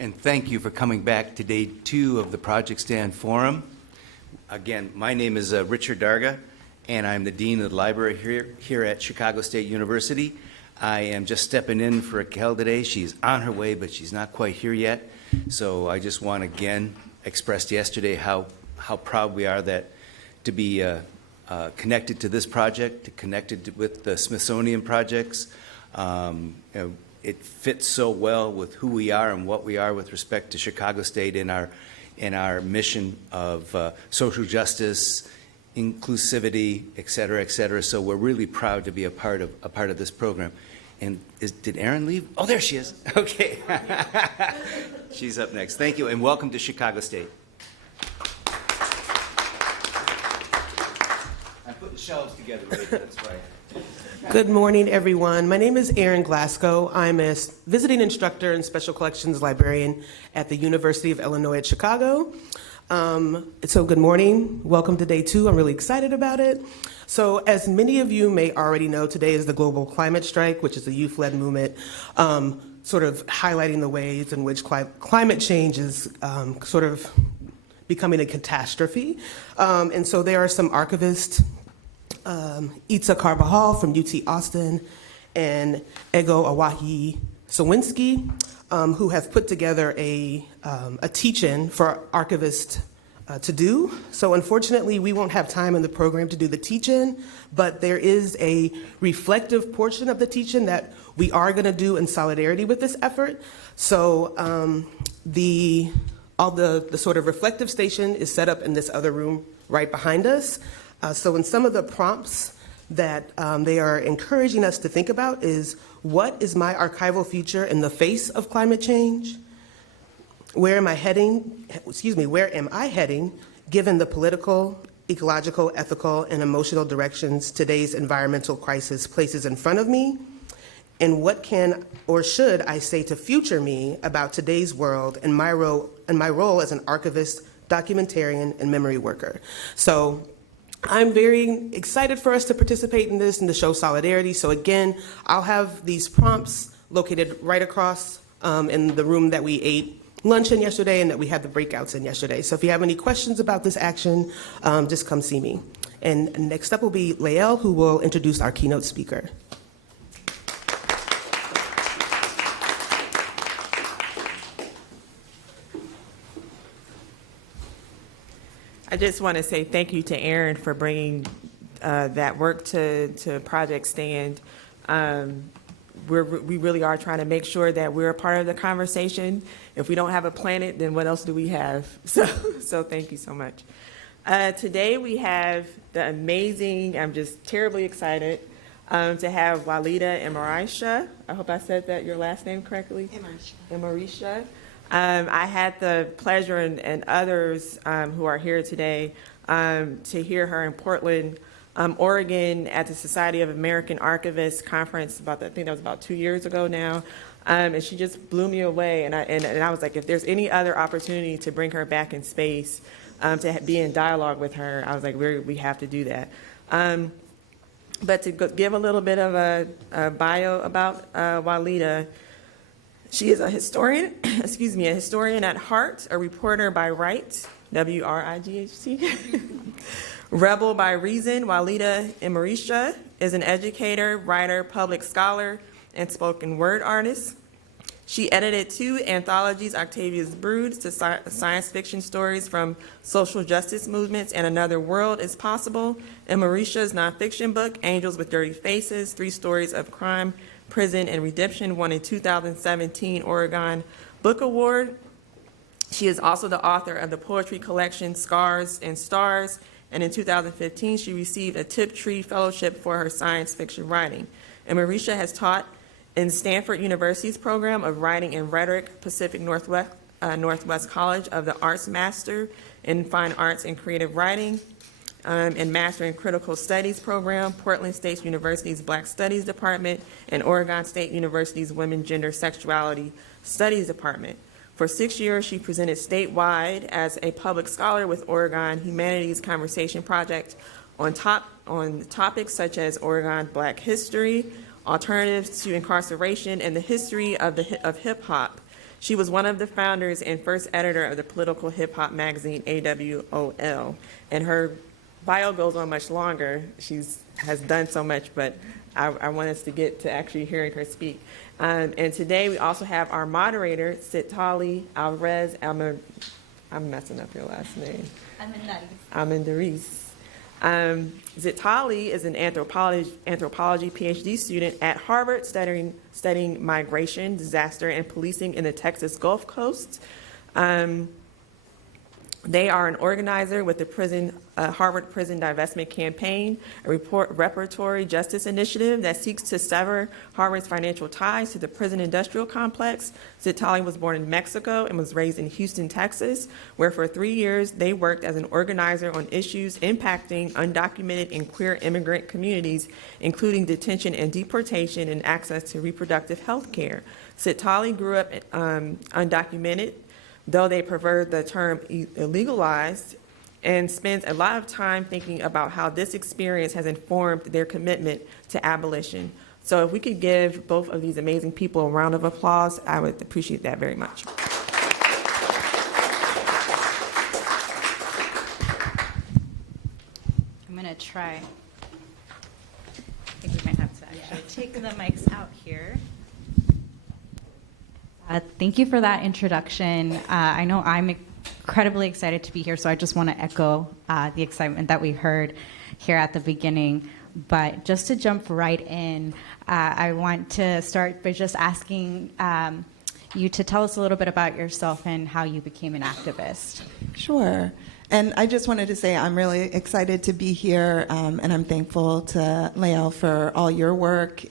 and thank you for coming back to day 2 of the Project Stand Forum. Again, my name is Richard Darga, and I'm the Dean of the Library here at Chicago State University. I am just stepping in for Kel today. She's on her way, but she's not quite here yet. So I just want to again express yesterday how proud we are to be connected to this project, connected with the Smithsonian projects. It fits so well with who we are and what we are with respect to Chicago State in our mission of social justice, inclusivity, et cetera, et cetera. So we're really proud to be a part of this program. And did Erin leave? Oh, there she is. Okay. She's up next. Thank you, and welcome to Chicago State. I'm putting shelves together, right? That's right. Good morning, everyone. My name is Erin Glasgow. I'm a visiting instructor and special collections librarian at the University of Illinois at Chicago. So good morning. Welcome to day 2. I'm really excited about it. So as many of you may already know, today is the Global Climate Strike, which is a youth-led movement sort of highlighting the ways in which climate change is sort of becoming a catastrophe. And so there are some archivists, Itza Carbajal from UT Austin and Ego Awahi Sawinski, who have put together a teach-in for archivists to do. So unfortunately, we won't have time in the program to do the teach-in, but there is a reflective portion of the teach-in that we are going to do in solidarity with this effort. So all the sort of reflective station is set up in this other room right behind us. So in some of the prompts that they are encouraging us to think about is, what is my archival future in the face of climate change? Where am I heading given the political, ecological, ethical, and emotional directions today's environmental crisis places in front of me? And what can or should I say to future me about today's world and my role as an archivist, documentarian, and memory worker? So I'm very excited for us to participate in this and to show solidarity. So again, I'll have these prompts located right across in the room that we ate lunch in yesterday and that we had the breakouts in yesterday. So if you have any questions about this action, just come see me. And next up will be Lael, who will introduce our keynote speaker. I just want to say thank you to Erin for bringing that work to Project Stand. We really are trying to make sure that we're a part of the conversation. If we don't have a planet, then what else do we have? So thank you so much. Today we have the amazing, I'm just terribly excited to have Walida Imarisha. I hope I said that your last name correctly. Imarisha. I had the pleasure and others who are here today to hear her in Portland, Oregon at the Society of American Archivists conference I think that was about 2 years ago now. And she just blew me away. And I was like, if there's any other opportunity to bring her back in space, to be in dialogue with her, I was like, we have to do that. But to give a little bit of a bio about Walida. She is a historian, a historian at heart, a reporter by right, W-R-I-G-H-T. Rebel by reason, Walida Imarisha is an educator, writer, public scholar, and spoken word artist. She edited 2 anthologies, Octavia's Broods, to science fiction stories from social justice movements, and Another World is Possible. Imarisha's nonfiction book, Angels with Dirty Faces, 3 stories of crime, prison, and redemption, won a 2017 Oregon Book Award. She is also the author of the poetry collection Scars and Stars, and in 2015 she received a Tiptree Fellowship for her science fiction writing. Imarisha has taught in Stanford University's program of Writing and Rhetoric, Pacific Northwest College of the Arts Master in Fine Arts and Creative Writing, and Master in Critical Studies program, Portland State University's Black Studies Department, and Oregon State University's Women, Gender, Sexuality Studies Department. For 6 years, she presented statewide as a public scholar with Oregon Humanities Conversation Project on topics such as Oregon Black history, alternatives to incarceration, and the history of hip hop. She was one of the founders and first editor of the political hip-hop magazine AWOL, and her bio goes on much longer. She has done so much, but I want us to get to actually hearing her speak. And today we also have our moderator, Sitali Alvarez. I'm messing up your last name. Almendaris. Zitali is an anthropology PhD student at Harvard studying migration, disaster, and policing in the Texas Gulf Coast. They are an organizer with the Harvard Prison Divestment Campaign, a reparatory justice initiative that seeks to sever Harvard's financial ties to the prison industrial complex. Zitali was born in Mexico and was raised in Houston, Texas, where for 3 years they worked as an organizer on issues impacting undocumented and queer immigrant communities, including detention and deportation and access to reproductive health care. Zitali grew up undocumented, though they prefer the term illegalized, and spends a lot of time thinking about how this experience has informed their commitment to abolition. So if we could give both of these amazing people a round of applause, I would appreciate that very much. I'm going to try. I think we might have to actually take the mics out here. Thank you for that introduction. I know I'm incredibly excited to be here, so I just want to echo the excitement that we heard here at the beginning. But just to jump right in, I want to start by just asking you to tell us a little bit about yourself and how you became an activist. Sure. And I just wanted to say I'm really excited to be here, and I'm thankful to Lael for all your work.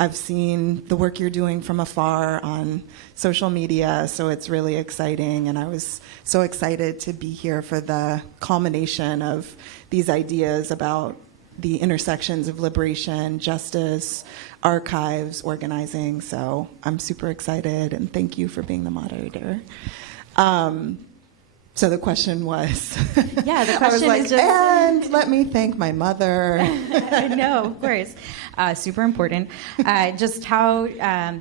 I've seen the work you're doing from afar on social media, so it's really exciting, and I was so excited to be here for the culmination of these ideas about the intersections of liberation, justice, archives, organizing, so I'm super excited, and thank you for being the moderator. So the question was, Yeah, the I was question like, is just, and let me thank my mother. no, of course, super important. Just how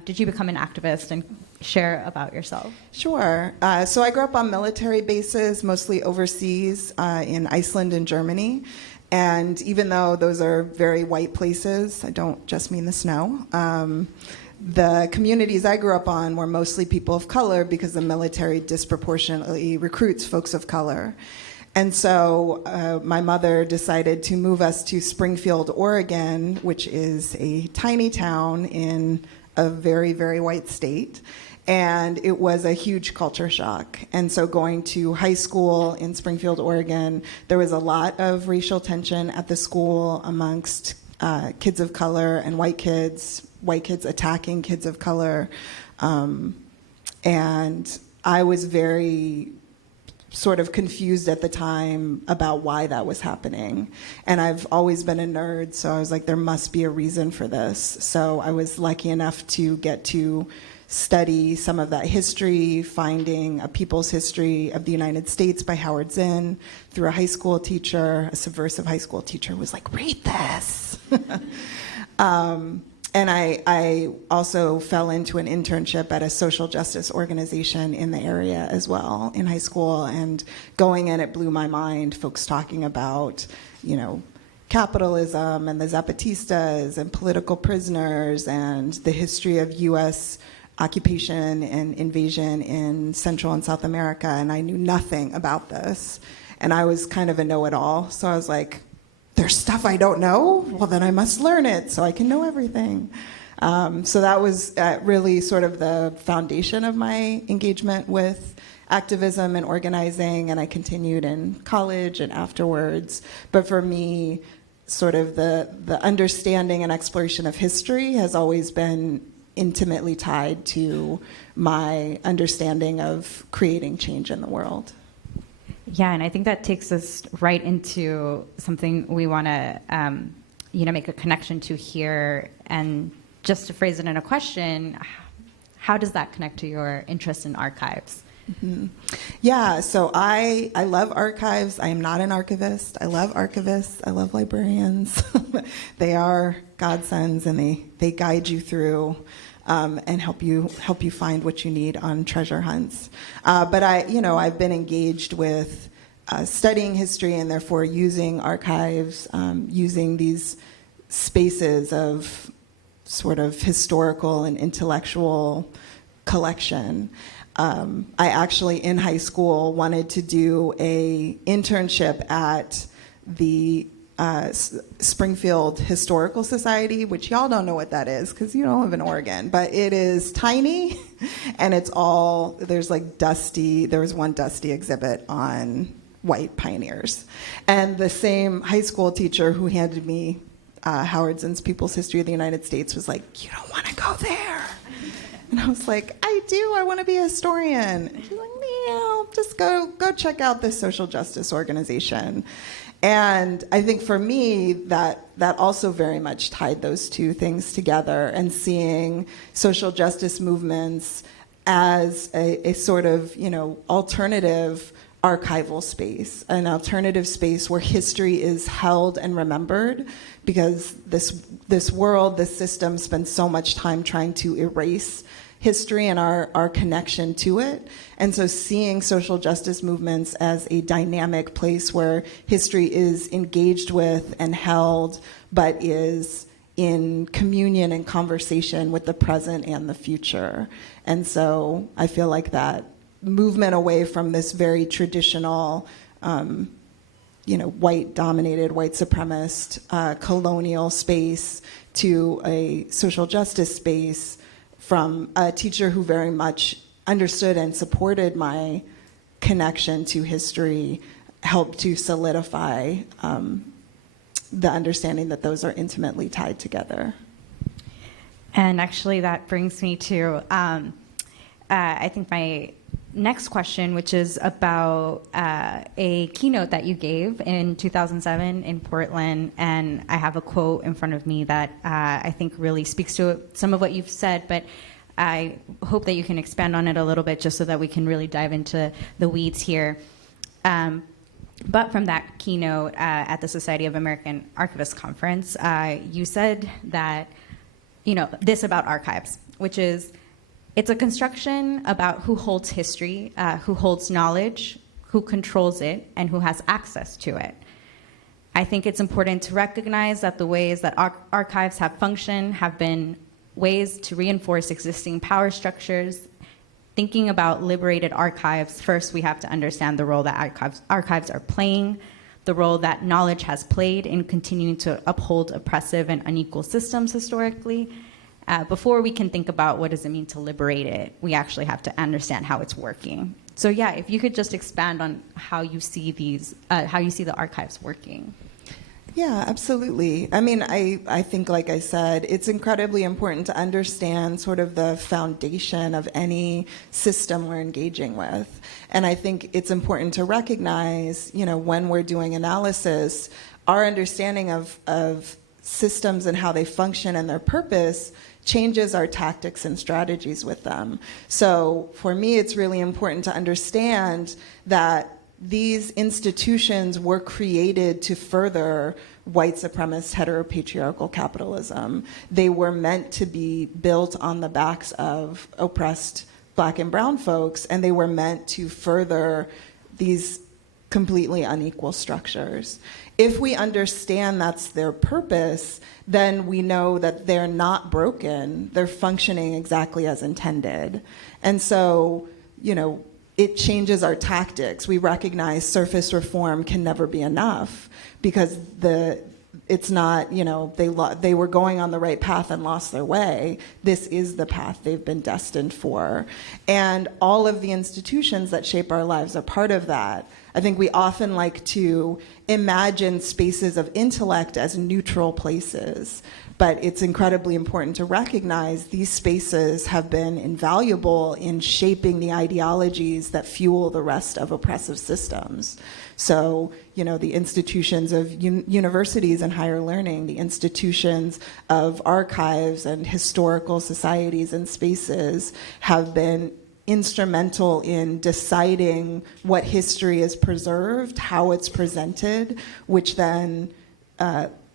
did you become an activist, and share about yourself? Sure. So I grew up on military bases, mostly overseas in Iceland and Germany. And even though those are very white places, I don't just mean the snow, the communities I grew up on were mostly people of color because the military disproportionately recruits folks of color. And so my mother decided to move us to Springfield, Oregon, which is a tiny town in a very, very white state. And it was a huge culture shock. And so going to high school in Springfield, Oregon, there was a lot of racial tension at the school amongst kids of color and white kids attacking kids of color. And I was very sort of confused at the time about why that was happening. And I've always been a nerd, so I was like, there must be a reason for this. So I was lucky enough to get to study some of that history, finding a people's history of the United States by Howard Zinn through a high school teacher. A subversive high school teacher was like, read this. And I also fell into an internship at a social justice organization in the area as well in high school. And going in, it blew my mind, folks talking about, capitalism and the Zapatistas and political prisoners and the history of U.S. occupation and invasion in Central and South America. And I knew nothing about this. And I was kind of a know-it-all. So I was like, there's stuff I don't know? Well, then I must learn it so I can know everything. So that was really sort of the foundation of my engagement with activism and organizing, and I continued in college and afterwards. But for me, sort of the understanding and exploration of history has always been intimately tied to my understanding of creating change in the world. Yeah, and I think that takes us right into something we want to, make a connection to here. And just to phrase it in a question, how does that connect to your interest in archives? Mm-hmm. Yeah, so I love archives. I am not an archivist. I love archivists. I love librarians. They are godsends, and they guide you through and help you find what you need on treasure hunts. But I've been engaged with studying history and therefore using archives, using these spaces of sort of historical and intellectual collection. I actually, in high school, wanted to do a internship at the Springfield Historical Society, which y'all don't know what that is because you don't live in Oregon, but it is tiny, and it's all, there's like there was one dusty exhibit on white pioneers. And the same high school teacher who handed me Howard Zinn's People's History of the United States was like, "You don't want to go there." And I was like, "I do, I want to be a historian." And she's like, "Yeah, just go check out this social justice organization." And I think for me, that also very much tied those two things together, and seeing social justice movements as a sort of, alternative archival space, an alternative space where history is held and remembered, because this world, this system spends so much time trying to erase history and our connection to it. And so seeing social justice movements as a dynamic place where history is engaged with and held, but is in communion and conversation with the present and the future. And so I feel like that movement away from this very traditional, white-dominated, white supremacist, colonial space to a social justice space from a teacher who very much understood and supported my connection to history helped to solidify the understanding that those are intimately tied together. And actually that brings me to, I think my next question, which is about a keynote that you gave in 2007 in Portland. And I have a quote in front of me that I think really speaks to some of what you've said, but I hope that you can expand on it a little bit just so that we can really dive into the weeds here. But from that keynote at the Society of American Archivists Conference, you said that, this about archives, which is, it's a construction about who holds history, who holds knowledge, who controls it, and who has access to it. I think it's important to recognize that the ways that archives have functioned have been ways to reinforce existing power structures. Thinking about liberated archives, first we have to understand the role that archives are playing, the role that knowledge has played in continuing to uphold oppressive and unequal systems historically. Before we can think about what does it mean to liberate it, we actually have to understand how it's working. So yeah, if you could just expand on how you see the archives working. Yeah, absolutely. I mean, I think, like I said, it's incredibly important to understand sort of the foundation of any system we're engaging with. And I think it's important to recognize, when we're doing analysis, our understanding of systems and how they function and their purpose changes our tactics and strategies with them. So for me, it's really important to understand that these institutions were created to further white supremacist heteropatriarchal capitalism. They were meant to be built on the backs of oppressed Black and brown folks, and they were meant to further these completely unequal structures. If we understand that's their purpose, then we know that they're not broken, they're functioning exactly as intended. And so, it changes our tactics. We recognize surface reform can never be enough because it's not, they were going on the right path and lost their way. This is the path they've been destined for. And all of the institutions that shape our lives are part of that. I think we often like to imagine spaces of intellect as neutral places, but it's incredibly important to recognize these spaces have been invaluable in shaping the ideologies that fuel the rest of oppressive systems. So, the institutions of universities and higher learning, the institutions of archives and historical societies and spaces have been instrumental in deciding what history is preserved, how it's presented, which then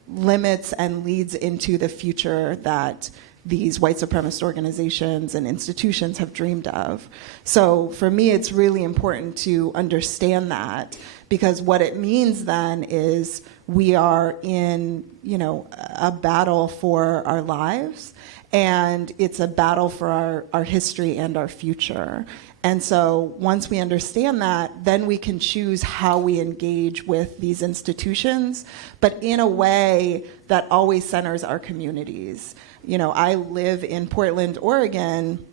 limits and leads into the future that these white supremacist organizations and institutions have dreamed of. So for me, it's really important to understand that, because what it means then is we are in, a battle for our lives, and it's a battle for our history and our future. And so once we understand that, then we can choose how we engage with these institutions, but in a way that always centers our communities. I live in Portland, Oregon,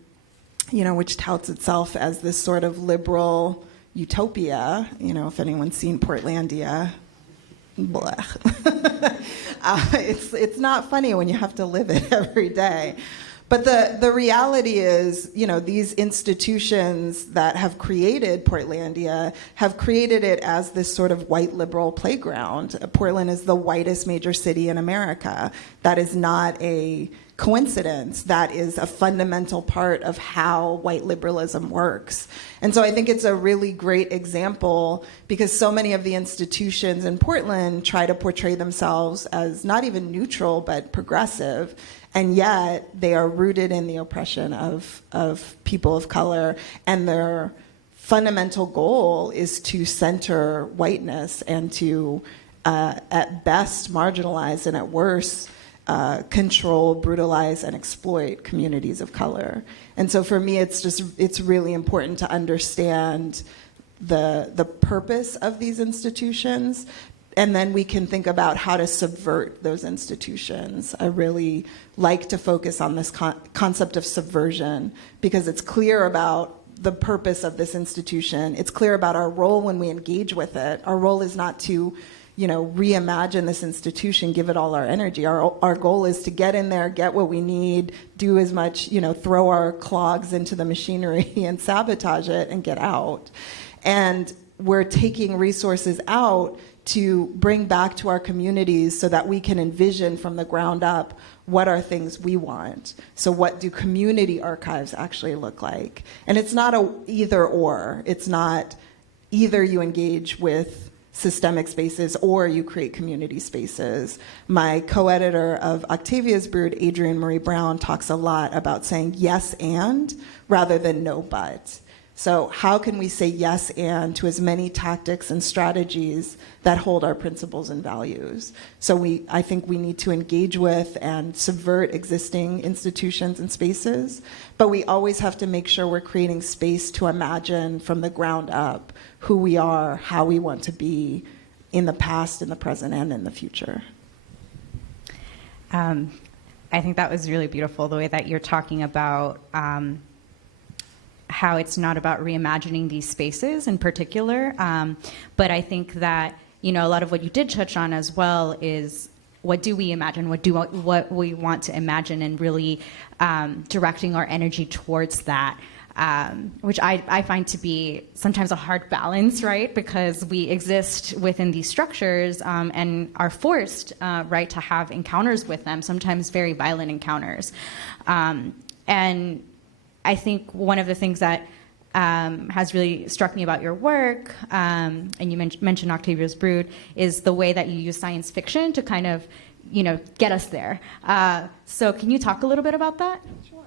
which touts itself as this sort of liberal utopia. If anyone's seen Portlandia, blah. It's not funny when you have to live it every day. But the reality is, these institutions that have created Portlandia have created it as this sort of white liberal playground. Portland is the whitest major city in America. That is not a coincidence. That is a fundamental part of how white liberalism works. And so I think it's a really great example, because so many of the institutions in Portland try to portray themselves as not even neutral, but progressive. And yet they are rooted in the oppression of people of color, and their fundamental goal is to center whiteness and to, at best, marginalize, and at worst, control, brutalize, and exploit communities of color. And so for me, it's really important to understand the purpose of these institutions, and then we can think about how to subvert those institutions. I really like to focus on this concept of subversion, because it's clear about the purpose of this institution. It's clear about our role when we engage with it. Our role is not to, reimagine this institution, give it all our energy. Our goal is to get in there, get what we need, do as much, throw our clogs into the machinery and sabotage it and get out. And we're taking resources out to bring back to our communities so that we can envision from the ground up what are things we want. So what do community archives actually look like? And it's not a either or. It's not either you engage with systemic spaces or you create community spaces. My co-editor of Octavia's Brood, Adrienne Marie Brown, talks a lot about saying yes and rather than no but. So how can we say yes and to as many tactics and strategies that hold our principles and values? So I think we need to engage with and subvert existing institutions and spaces, but we always have to make sure we're creating space to imagine from the ground up who we are, how we want to be in the past, in the present, and in the future. I think that was really beautiful, the way that you're talking about how it's not about reimagining these spaces in particular, but I think that a lot of what you did touch on as well is what do we imagine, what we want to imagine, and really directing our energy towards that, which I find to be sometimes a hard balance, right? Because we exist within these structures and are forced, right, to have encounters with them, sometimes very violent encounters, and I think one of the things that has really struck me about your work, and you mentioned Octavia's Brood, is the way that you use science fiction to kind of, get us there. So can you talk a little bit about that? Sure.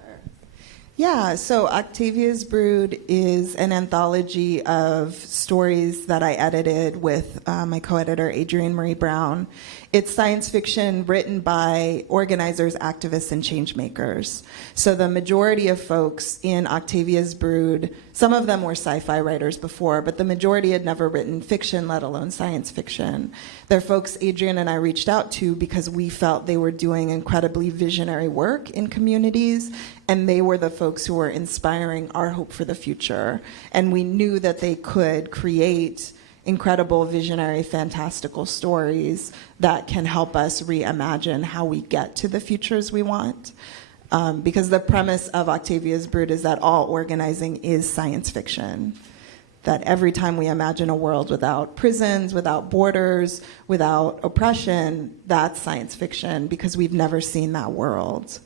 Yeah, so Octavia's Brood is an anthology of stories that I edited with my co-editor, Adrienne Marie Brown. It's science fiction written by organizers, activists, and change makers. So the majority of folks in Octavia's Brood, some of them were sci-fi writers before, but the majority had never written fiction, let alone science fiction. They're folks Adrienne and I reached out to because we felt they were doing incredibly visionary work in communities, and they were the folks who were inspiring our hope for the future. And we knew that they could create incredible, visionary, fantastical stories that can help us reimagine how we get to the futures we want. Because the premise of Octavia's Brood is that all organizing is science fiction. That every time we imagine a world without prisons, without borders, without oppression, that's science fiction, because we've never seen that world.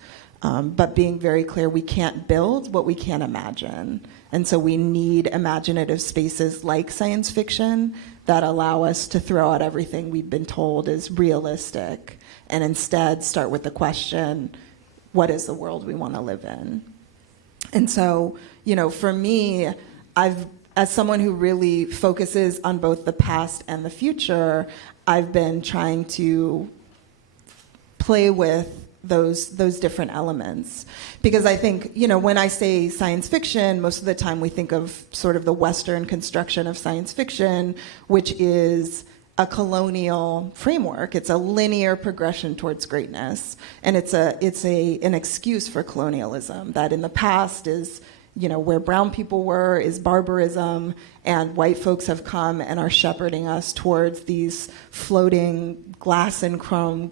But being very clear, we can't build what we can't imagine. And so we need imaginative spaces like science fiction that allow us to throw out everything we've been told is realistic, and instead start with the question, what is the world we want to live in. And so, for me, as someone who really focuses on both the past and the future, I've been trying to play with those different elements. Because I think, when I say science fiction, most of the time we think of sort of the Western construction of science fiction, which is a colonial framework. It's a linear progression towards greatness. And it's an excuse for colonialism, that in the past is, where brown people were is barbarism, and white folks have come and are shepherding us towards these floating glass and chrome,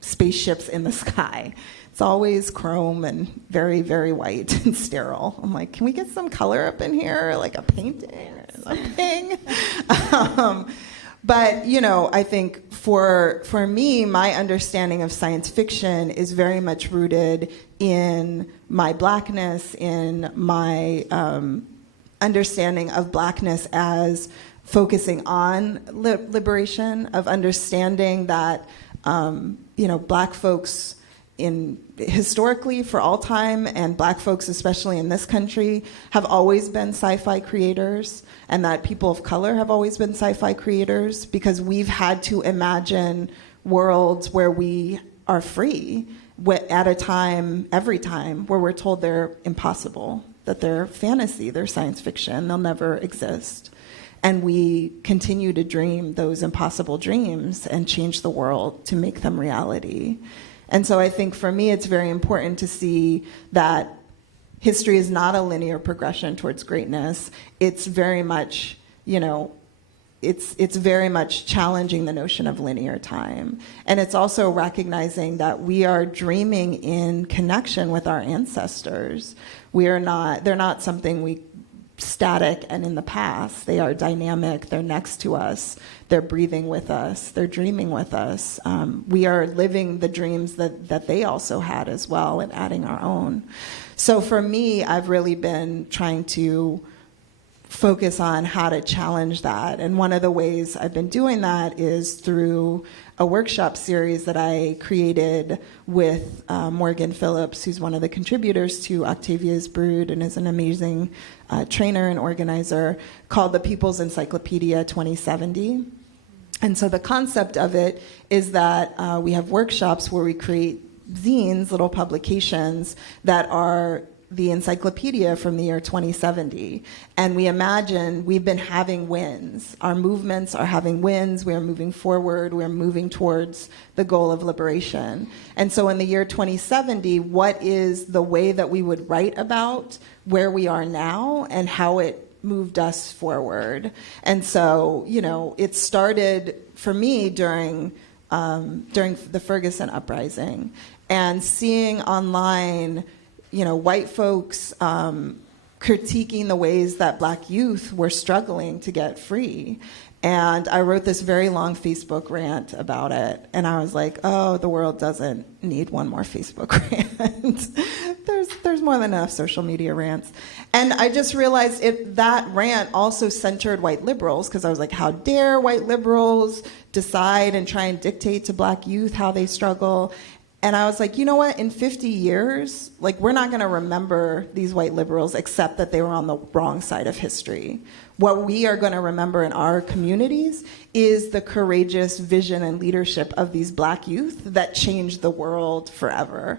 spaceships in the sky. It's always chrome and very, very white and sterile. I'm like, can we get some color up in here, like a painting or something? But, I think for me, my understanding of science fiction is very much rooted in my Blackness, in my understanding of Blackness as focusing on liberation, of understanding that, Black folks historically for all time, and Black folks especially in this country, have always been sci-fi creators, and that people of color have always been sci-fi creators, because we've had to imagine worlds where we are free at a time, every time, where we're told they're impossible, that they're fantasy, they're science fiction, they'll never exist. And we continue to dream those impossible dreams and change the world to make them reality. And so I think for me, it's very important to see that history is not a linear progression towards greatness. It's very much, it's very much challenging the notion of linear time. And it's also recognizing that we are dreaming in connection with our ancestors. They're not something we static and in the past. They are dynamic, they're next to us, they're breathing with us, they're dreaming with us. We are living the dreams that they also had as well, and adding our own. So for me, I've really been trying to focus on how to challenge that. And one of the ways I've been doing that is through a workshop series that I created with Morgan Phillips, who's one of the contributors to Octavia's Brood and is an amazing trainer and organizer, called the People's Encyclopedia 2070. And so the concept of it is that we have workshops where we create zines, little publications that are the encyclopedia from the year 2070. And we imagine we've been having wins. Our movements are having wins. We are moving forward. We are moving towards the goal of liberation. And so in the year 2070, what is the way that we would write about where we are now and how it moved us forward? And so, it started for me during the Ferguson uprising, and seeing online white folks critiquing the ways that Black youth were struggling to get free. And I wrote this very long Facebook rant about it. And I was like, oh, the world doesn't need one more Facebook rant. There's more than enough social media rants. And I just realized that rant also centered white liberals, because I was like, how dare white liberals decide and try and dictate to Black youth how they struggle? And I was like, you know what, in 50 years, we're not going to remember these white liberals except that they were on the wrong side of history. What we are going to remember in our communities is the courageous vision and leadership of these Black youth that changed the world forever.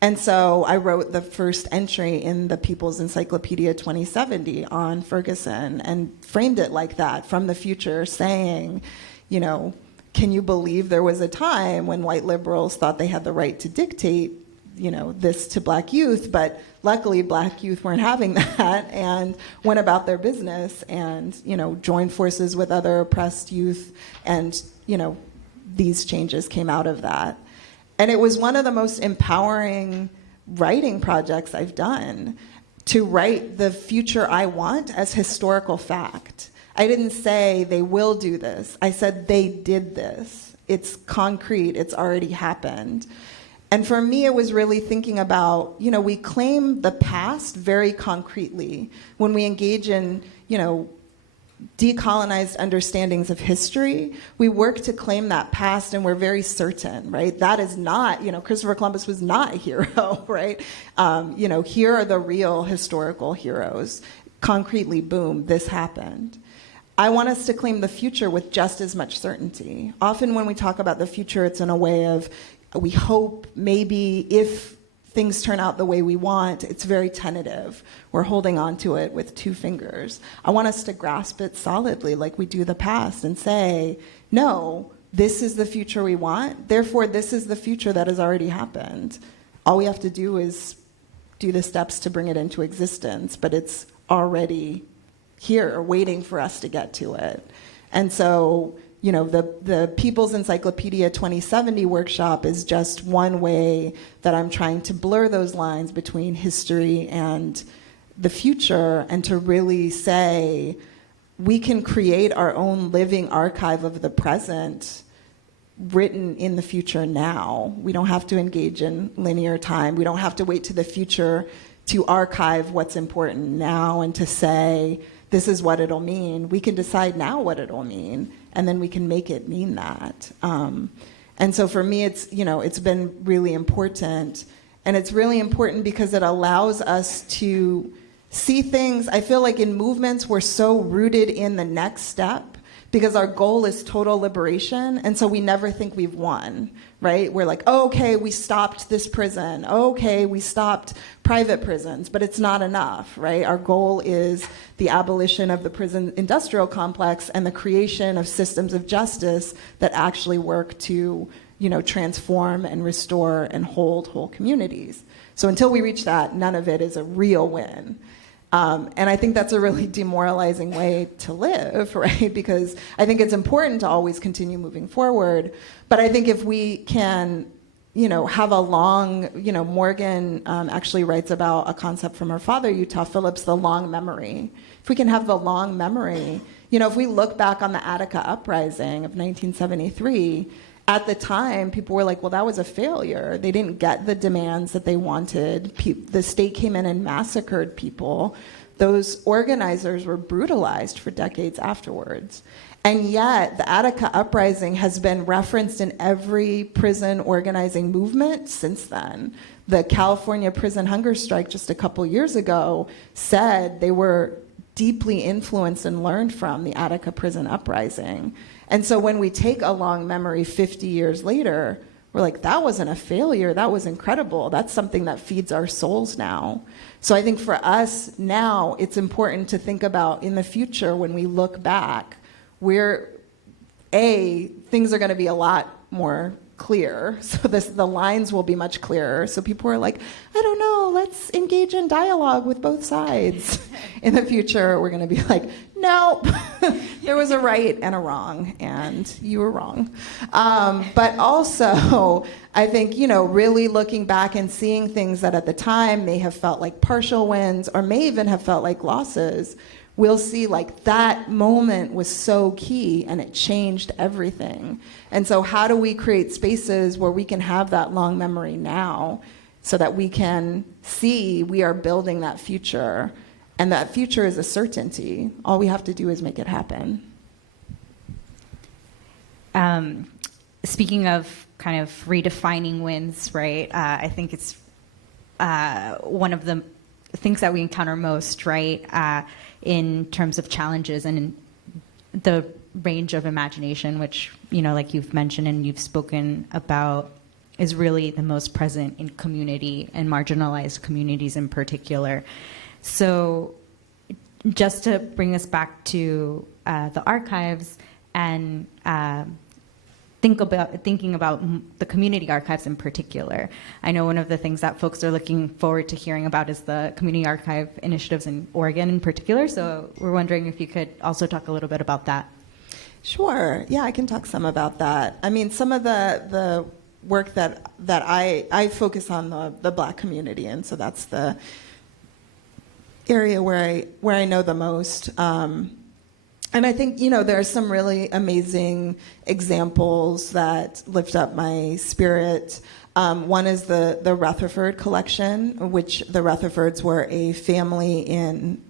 And so I wrote the first entry in the People's Encyclopedia 2070 on Ferguson and framed it like that, from the future, saying, can you believe there was a time when white liberals thought they had the right to dictate, this to Black youth, but luckily Black youth weren't having that and went about their business and, joined forces with other oppressed youth, and, these changes came out of that. And it was one of the most empowering writing projects I've done, to write the future I want as historical fact. I didn't say they will do this. I said they did this. It's concrete. It's already happened. And for me, it was really thinking about, we claim the past very concretely when we engage in, decolonized understandings of history. We work to claim that past, and we're very certain, right? That is not, Christopher Columbus was not a hero, right? Here are the real historical heroes. Concretely, boom, this happened. I want us to claim the future with just as much certainty. Often when we talk about the future, it's in a way of, we hope, maybe, if things turn out the way we want. It's very tentative. We're holding on to it with 2 fingers. I want us to grasp it solidly like we do the past and say, no, this is the future we want. Therefore, this is the future that has already happened. All we have to do is do the steps to bring it into existence, but it's already here waiting for us to get to it. And so, the People's Encyclopedia 2070 workshop is just one way that I'm trying to blur those lines between history and the future, and to really say we can create our own living archive of the present written in the future now. We don't have to engage in linear time. We don't have to wait to the future to archive what's important now and to say, this is what it'll mean. We can decide now what it'll mean, and then we can make it mean that. And so for me, it's been really important. And it's really important because it allows us to see things. I feel like in movements, we're so rooted in the next step because our goal is total liberation. And so we never think we've won, right? We're like, oh, okay, we stopped this prison. Oh, okay, we stopped private prisons, but it's not enough, right? Our goal is the abolition of the prison industrial complex and the creation of systems of justice that actually work to, transform and restore and hold whole communities. So until we reach that, none of it is a real win. And I think that's a really demoralizing way to live, right? Because I think it's important to always continue moving forward. But I think if we can, have a long, Morgan actually writes about a concept from her father, Utah Phillips, the long memory. If we can have the long memory, if we look back on the Attica Uprising of 1973, at the time, people were like, well, that was a failure. They didn't get the demands that they wanted. The state came in and massacred people. Those organizers were brutalized for decades afterwards. And yet, the Attica Uprising has been referenced in every prison organizing movement since then. The California prison hunger strike just a couple years ago said they were deeply influenced and learned from the Attica prison uprising. And so when we take a long memory 50 years later, we're like, that wasn't a failure, that was incredible. That's something that feeds our souls now. So I think for us now, it's important to think about in the future when we look back, things are gonna be a lot more clear. So the lines will be much clearer. So people are like, I don't know, let's engage in dialogue with both sides. In the future, we're going to be like, no, there was a right and a wrong, and you were wrong. But also, I think, really looking back and seeing things that at the time may have felt like partial wins or may even have felt like losses, we'll see like that moment was so key and it changed everything. And so how do we create spaces where we can have that long memory now so that we can see we are building that future, and that future is a certainty. All we have to do is make it happen. Speaking of kind of redefining wins, right? I think it's one of the things that we encounter most, right? In terms of challenges and in the range of imagination, which, like you've mentioned and you've spoken about, is really the most present in community and marginalized communities in particular. So just to bring us back to the archives and thinking about the community archives in particular. I know one of the things that folks are looking forward to hearing about is the community archive initiatives in Oregon in particular. So we're wondering if you could also talk a little bit about that. Sure. Yeah, I can talk some about that. I mean, some of the work that I focus on the Black community, and so that's the area where I know the most. And I think, there are some really amazing examples that lift up my spirit. One is the Rutherford collection, which the Rutherfords were a family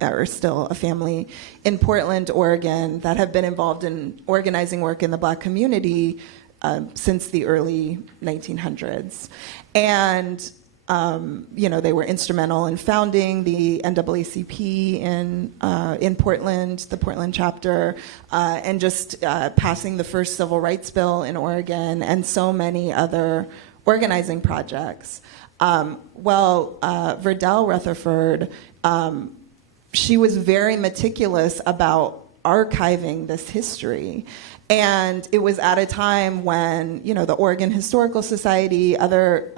or still a family in Portland, Oregon, that have been involved in organizing work in the Black community since the early 1900s. And they were instrumental in founding the NAACP in Portland, the Portland chapter, and just passing the first civil rights bill in Oregon, and so many other organizing projects. Verdell Rutherford, she was very meticulous about archiving this history. And it was at a time when, the Oregon Historical Society, other,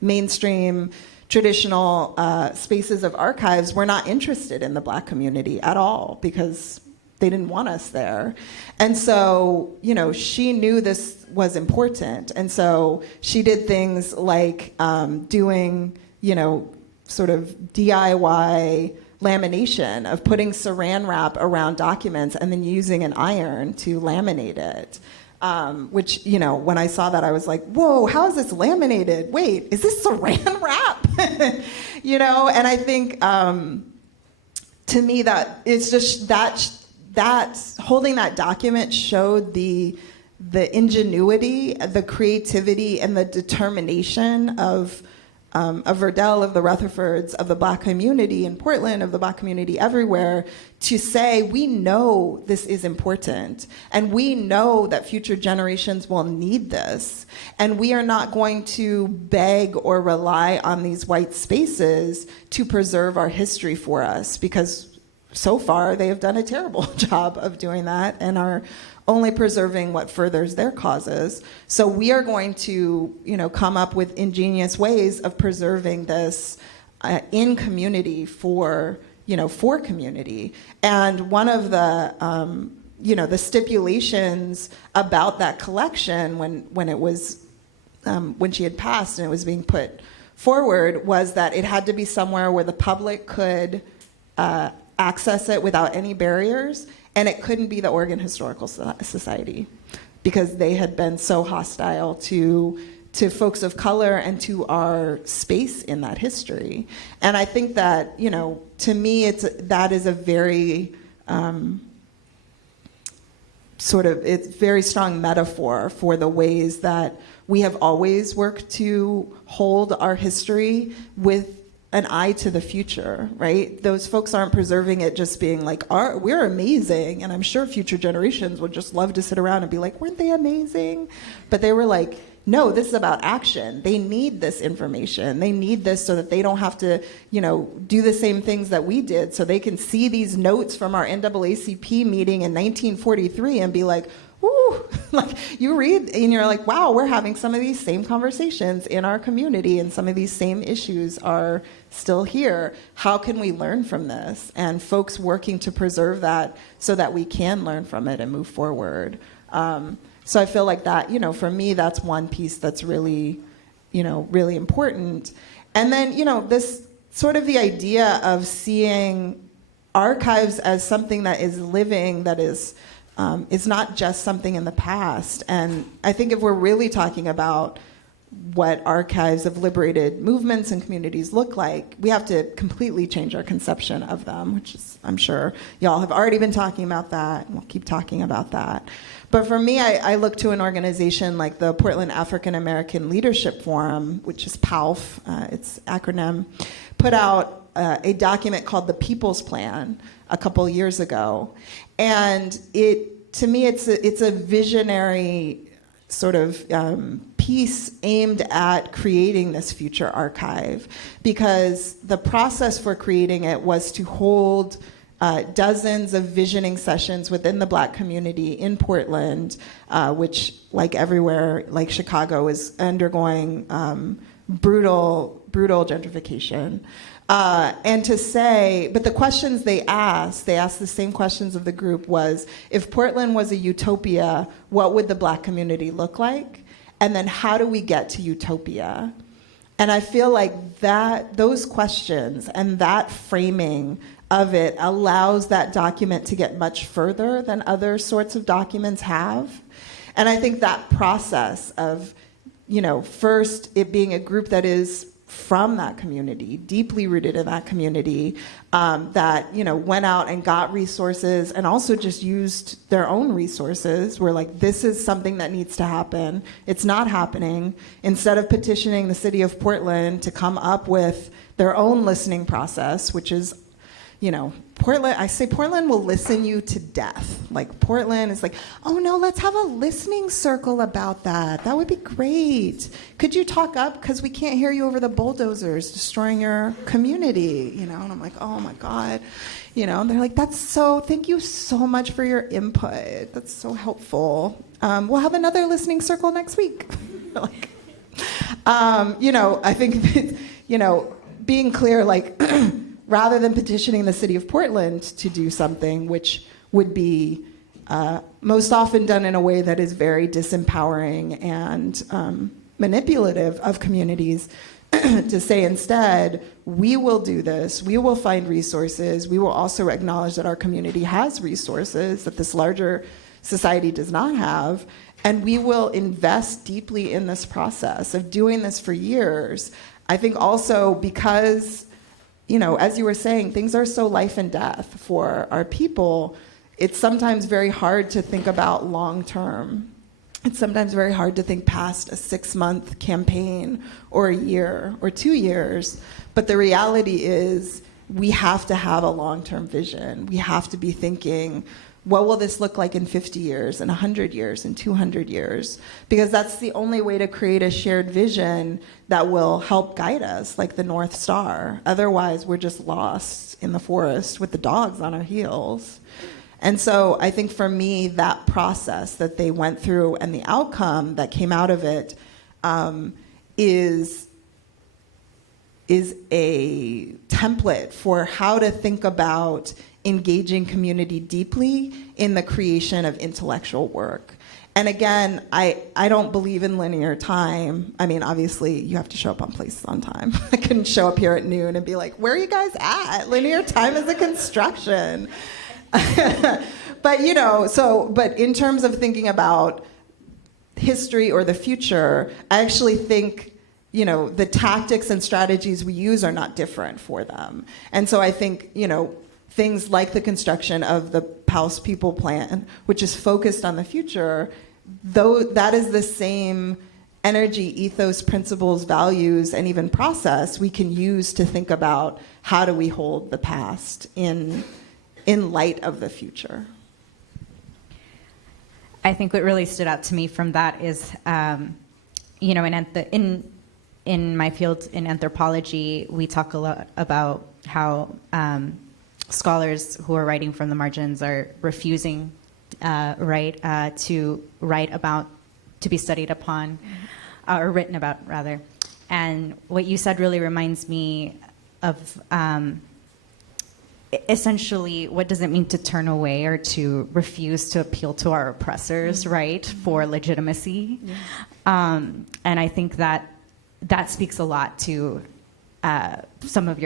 mainstream traditional spaces of archives were not interested in the Black community at all because they didn't want us there. And so, she knew this was important. And so she did things like doing, sort of DIY lamination of putting saran wrap around documents and then using an iron to laminate it. Which, when I saw that, I was like, whoa, how is this laminated? Wait, is this saran wrap? And I think to me that it's just that holding that document showed the ingenuity, the creativity, and the determination of Verdell, of the Rutherfords, of the Black community in Portland, of the Black community everywhere, to say, we know this is important, and we know that future generations will need this, and we are not going to beg or rely on these white spaces to preserve our history for us, because so far they have done a terrible job of doing that and are only preserving what furthers their causes. So we are going to, come up with ingenious ways of preserving this in community for community. And one of the, the stipulations about that collection when it was, when she had passed and it was being put forward, was that it had to be somewhere where the public could access it without any barriers. And it couldn't be the Oregon Historical Society because they had been so hostile to folks of color and to our space in that history. And I think that, to me, that is a very it's very strong metaphor for the ways that we have always worked to hold our history with an eye to the future, right? Those folks aren't preserving it just being like, we're amazing, and I'm sure future generations would just love to sit around and be like, weren't they amazing? But they were like, no, this is about action. They need this information. They need this so that they don't have to, do the same things that we did, so they can see these notes from our NAACP meeting in 1943 and be like, ooh, like you read and you're like, wow, we're having some of these same conversations in our community and some of these same issues are still here. How can we learn from this? And folks working to preserve that so that we can learn from it and move forward. So I feel like that, for me, that's one piece that's really, really important. And then, this sort of the idea of seeing archives as something that is living, that is not just something in the past. And I think if we're really talking about what archives of liberated movements and communities look like, we have to completely change our conception of them, which is, I'm sure y'all have already been talking about that, and we'll keep talking about that. But for me, I look to an organization like the Portland African American Leadership Forum, which is PALF, its acronym, put out a document called the People's Plan a couple years ago. And to me, it's a visionary sort of piece aimed at creating this future archive, because the process for creating it was to hold dozens of visioning sessions within the Black community in Portland, which, like everywhere, like Chicago, is undergoing brutal gentrification. And to say, but the questions they asked the same questions of the group was, if Portland was a utopia, what would the Black community look like? And then how do we get to utopia? And I feel like those questions and that framing of it allows that document to get much further than other sorts of documents have. And I think that process of first, it being a group that is from that community, deeply rooted in that community, that, went out and got resources and also just used their own resources. We're like, this is something that needs to happen. It's not happening. Instead of petitioning the city of Portland to come up with their own listening process, which is, Portland, I say Portland will listen you to death. Like, Portland is like, oh no, let's have a listening circle about that. That would be great. Could you talk up? Because we can't hear you over the bulldozers destroying your community, And I'm like, oh my God. And they're like, thank you so much for your input. That's so helpful. We'll have another listening circle next week. Like, I think, being clear, like, rather than petitioning the city of Portland to do something, which would be most often done in a way that is very disempowering and manipulative of communities, to say instead, we will do this, we will find resources, we will also acknowledge that our community has resources that this larger society does not have, and we will invest deeply in this process of doing this for years. I think also because, as you were saying, things are so life and death for our people, it's sometimes very hard to think about long term. It's sometimes very hard to think past a 6-month campaign or a year or 2 years. But the reality is we have to have a long-term vision. We have to be thinking, what will this look like in 50 years, in 100 years, in 200 years? Because that's the only way to create a shared vision that will help guide us, like the North Star. Otherwise, we're just lost in the forest with the dogs on our heels. And so I think for me, that process that they went through and the outcome that came out of it is a template for how to think about engaging community deeply in the creation of intellectual work. And again, I don't believe in linear time. I mean, obviously, you have to show up on places on time. I couldn't show up here at noon and be like, where are you guys at? Linear time is a construction. But, but in terms of thinking about history or the future, I actually think, the tactics and strategies we use are not different for them. And so I think, things like the construction of the House People Plan, which is focused on the future, though that is the same energy, ethos, principles, values, and even process we can use to think about how do we hold the past in light of the future. I think what really stood out to me from that is, in my field in anthropology, we talk a lot about how scholars who are writing from the margins are refusing to write about, to be studied upon, or written about, rather. And what you said really reminds me of essentially what does it mean to turn away or to refuse to appeal to our oppressors, right, for legitimacy. And I think that speaks a lot to some of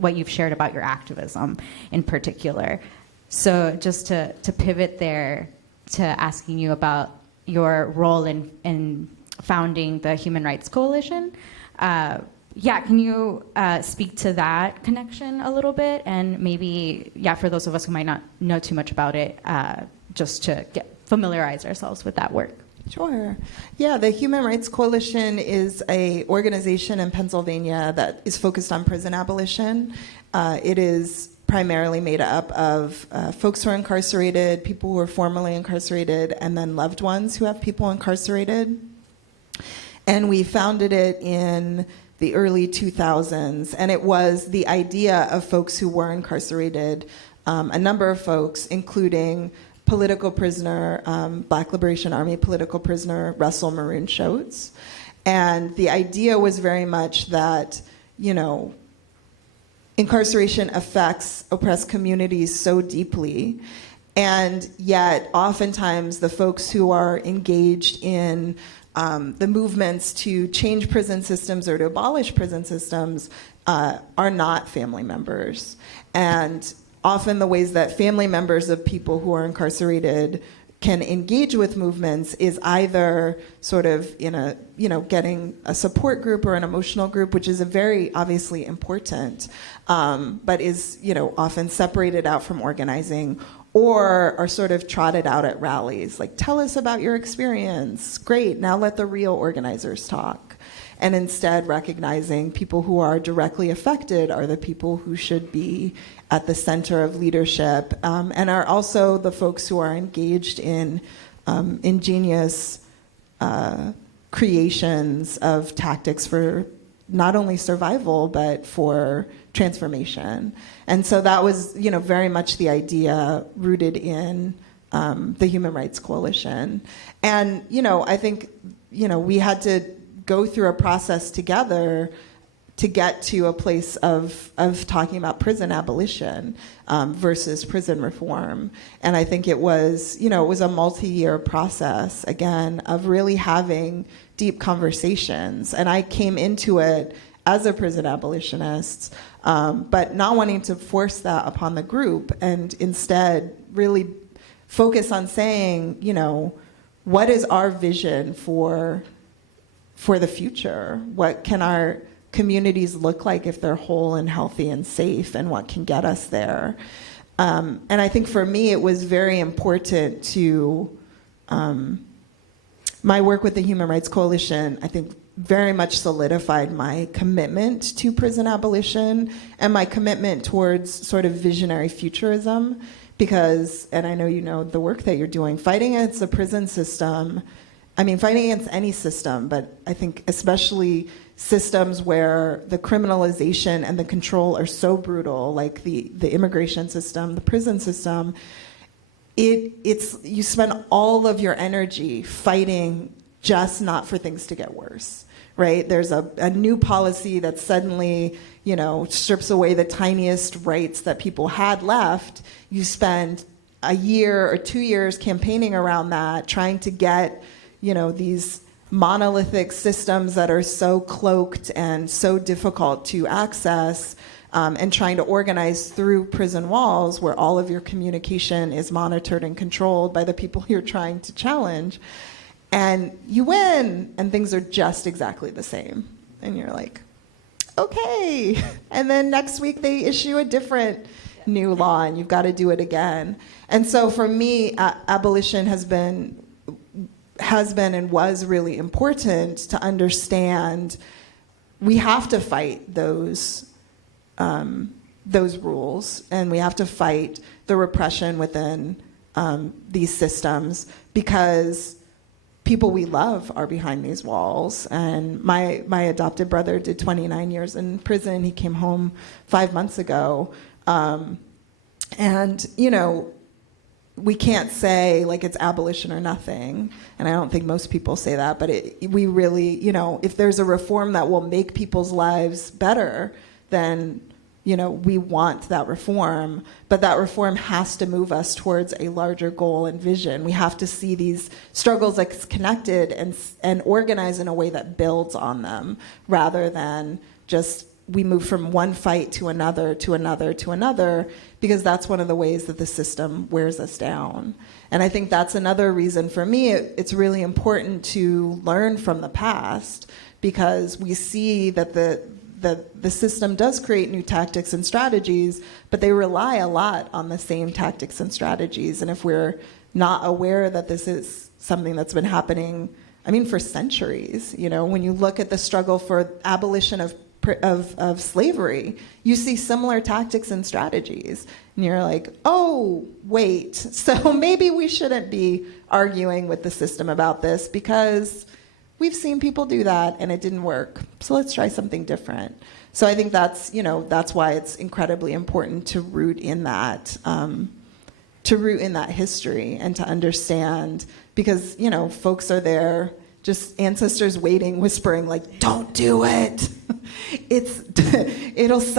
what you've shared about your activism in particular. So just to pivot there to asking you about your role in founding the Human Rights Coalition, can you speak to that connection a little bit? And maybe, for those of us who might not know too much about it, just to familiarize ourselves with that work. Sure. Yeah, the Human Rights Coalition is an organization in Pennsylvania that is focused on prison abolition. It is primarily made up of folks who are incarcerated, people who are formerly incarcerated, and then loved ones who have people incarcerated. And we founded it in the early 2000s, and it was the idea of folks who were incarcerated, a number of folks, including political prisoner, Black Liberation Army political prisoner, Russell Maroon Shoatz. And the idea was very much that, incarceration affects oppressed communities so deeply, and yet oftentimes the folks who are engaged in the movements to change prison systems or to abolish prison systems are not family members. And often the ways that family members of people who are incarcerated can engage with movements is either sort of in a, getting a support group or an emotional group, which is a very obviously important, but is, often separated out from organizing, or are sort of trotted out at rallies. Like, tell us about your experience. Great, now let the real organizers talk. And instead recognizing people who are directly affected are the people who should be at the center of leadership, and are also the folks who are engaged in ingenious creations of tactics for not only survival, but for transformation. And so that was, very much the idea rooted in the Human Rights Coalition. And, I think, we had to go through a process together to get to a place of talking about prison abolition versus prison reform. And I think it was a multi-year process, again, of really having deep conversations. And I came into it as a prison abolitionist, but not wanting to force that upon the group, and instead really focus on saying, what is our vision for the future? What can our communities look like if they're whole and healthy and safe, and what can get us there? And I think for me, it was very important to, my work with the Human Rights Coalition, I think very much solidified my commitment to prison abolition and my commitment towards sort of visionary futurism, because, and I know you know the work that you're doing, fighting against the prison system, fighting against any system, but I think especially systems where the criminalization and the control are so brutal, like the immigration system, the prison system, it's you spend all of your energy fighting just not for things to get worse, right? There's a new policy that suddenly, strips away the tiniest rights that people had left. You spend a year or 2 years campaigning around that, trying to get, these monolithic systems that are so cloaked and so difficult to access, and trying to organize through prison walls where all of your communication is monitored and controlled by the people you're trying to challenge. And you win, and things are just exactly the same. And you're like, okay. And then next week they issue a different new law, and you've got to do it again. And so for me, abolition has been and was really important to understand we have to fight those rules, and we have to fight the repression within these systems, because people we love are behind these walls. And my adopted brother did 29 years in prison. He came home 5 months ago. And, we can't say like it's abolition or nothing. And I don't think most people say that, but we really, if there's a reform that will make people's lives better, then, we want that reform. But that reform has to move us towards a larger goal and vision. We have to see these struggles as connected and organize in a way that builds on them, rather than just we move from one fight to another, to another, to another, because that's one of the ways that the system wears us down. And I think that's another reason for me it's really important to learn from the past, because we see that the system does create new tactics and strategies, but they rely a lot on the same tactics and strategies. And if we're not aware that this is something that's been happening, for centuries, when you look at the struggle for abolition of slavery, you see similar tactics and strategies. And you're like, oh, wait, so maybe we shouldn't be arguing with the system about this, because we've seen people do that and it didn't work. So let's try something different. So I think that's why it's incredibly important to root in that history and to understand, because, folks are there, just ancestors waiting, whispering like, don't do it. It'll suck.